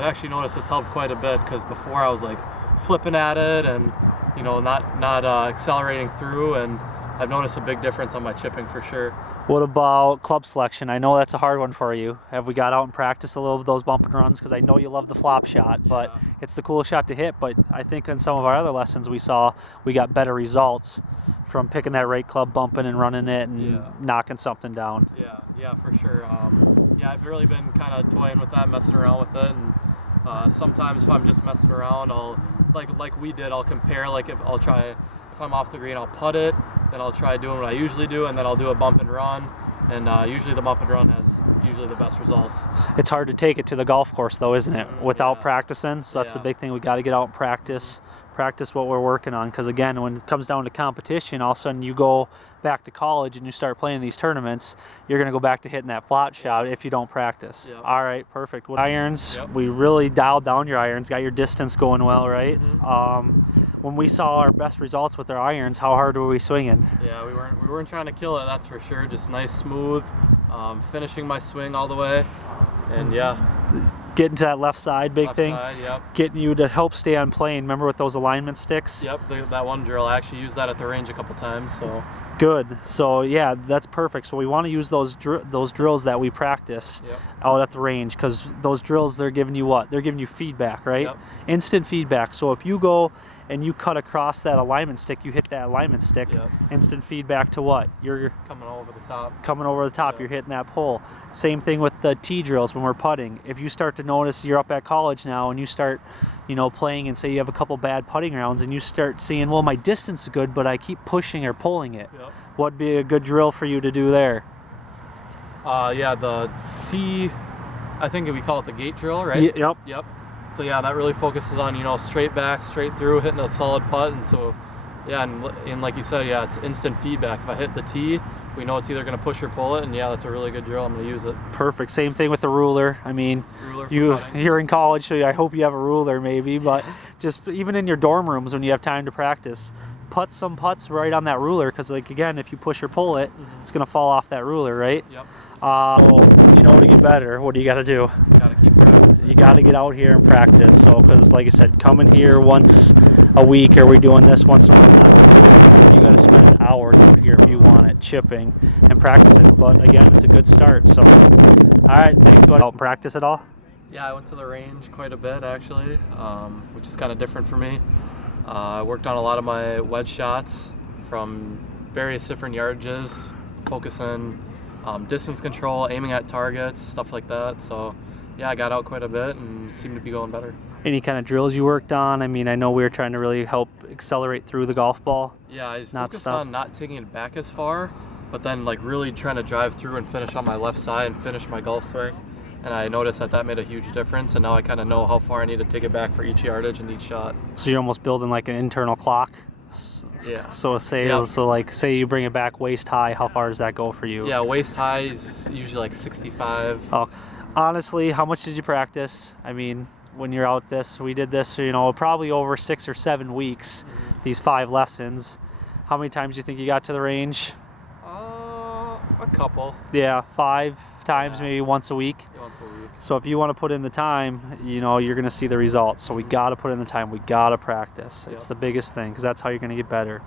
I've actually noticed it's helped quite a bit because before I was like flipping at it and not accelerating through, and I've noticed a big difference on my chipping for sure. What about club selection? I know that's a hard one for you. Have we got out and practiced a little of those bump and runs? Because I know you love the flop shot, but it's the coolest shot to hit. But I think in some of our other lessons we got better results from picking that right club, bumping and running it, and knocking something down. Yeah, for sure. I've really been kind of toying with that, messing around with it, and sometimes if I'm just messing around, I'll like we did, I'll compare. Like if I'm off the green, I'll putt it, then I'll try doing what I usually do, and then I'll do a bump and run. And usually the bump and run has usually the best results. It's hard to take it to the golf course though, isn't it? Without practicing. So that's the big thing. We got to get out and practice what we're working on. Because again, when it comes down to competition, all of a sudden you go back to college and you start playing these tournaments, you're going to go back to hitting that flop shot if you don't practice. All right, perfect. With irons, we really dialed down your irons, got your distance going well, right? When we saw our best results with our irons, how hard were we swinging? Yeah, we weren't trying to kill it, that's for sure. Just nice, smooth, finishing my swing all the way, and getting to that left side, big thing. Side, getting you to help stay on plane. Remember with those alignment sticks? Yep, that one drill. I actually used that at the range a couple times. So good. So yeah, that's perfect. So we want to use those drills that we practice out at the range, because those drills, they're giving you what? They're giving you feedback, right? Instant feedback. So if you go and you cut across that alignment stick, you hit that alignment stick, instant feedback to what? You're coming over the top. Coming over the top, you're hitting that pole. Same thing with the tee drills when we're putting. If you start to notice you're up at college now and you start, playing, and say you have a couple bad putting rounds and you start seeing, well, my distance is good, but I keep pushing or pulling it. What'd be a good drill for you to do there? The tee, I think we call it the gate drill, right? Yep. So that really focuses on, straight back, straight through, hitting a solid putt. And so, and like you said, it's instant feedback. If I hit the tee, we know it's either going to push or pull it, and that's a really good drill. I'm going to use it. Perfect. Same thing with the ruler. I mean, you're in college, so I hope you have a ruler maybe, but just even in your dorm rooms when you have time to practice, put some putts right on that ruler, because again, if you push or pull it, it's going to fall off that ruler, right? Yep. To get better, what do you got to do? You got to keep practicing. You got to get out here and practice. So, because like I said, coming here once a week, or we're doing this once in a while, you got to spend hours out here if you want it, chipping and practicing. But again, it's a good start. So, all right, thanks, buddy. Out and practice at all? Yeah, I went to the range quite a bit actually, which is kind of different for me. I worked on a lot of my wedge shots from various different yardages, focusing distance control, aiming at targets, stuff like that. So I got out quite a bit and seemed to be going better. Any kind of drills you worked on? I mean, I know we were trying to really help accelerate through the golf ball. Yeah, I focused on not taking it back as far, but then really trying to drive through and finish on my left side and finish my golf swing. And I noticed that made a huge difference, and now I kind of know how far I need to take it back for each yardage and each shot. So you're almost building like an internal clock? So say you bring it back waist high, how far does that go for you? Yeah, waist high is usually like 65. Oh, honestly, how much did you practice? I mean, when you're out we did this, probably over 6 or 7 weeks, these 5 lessons. How many times do you think you got to the range? A couple. Yeah, 5 times, maybe once a week. Once a week. So if you want to put in the time, you're going to see the results. So we got to put in the time. We got to practice. It's the biggest thing, because that's how you're going to get better.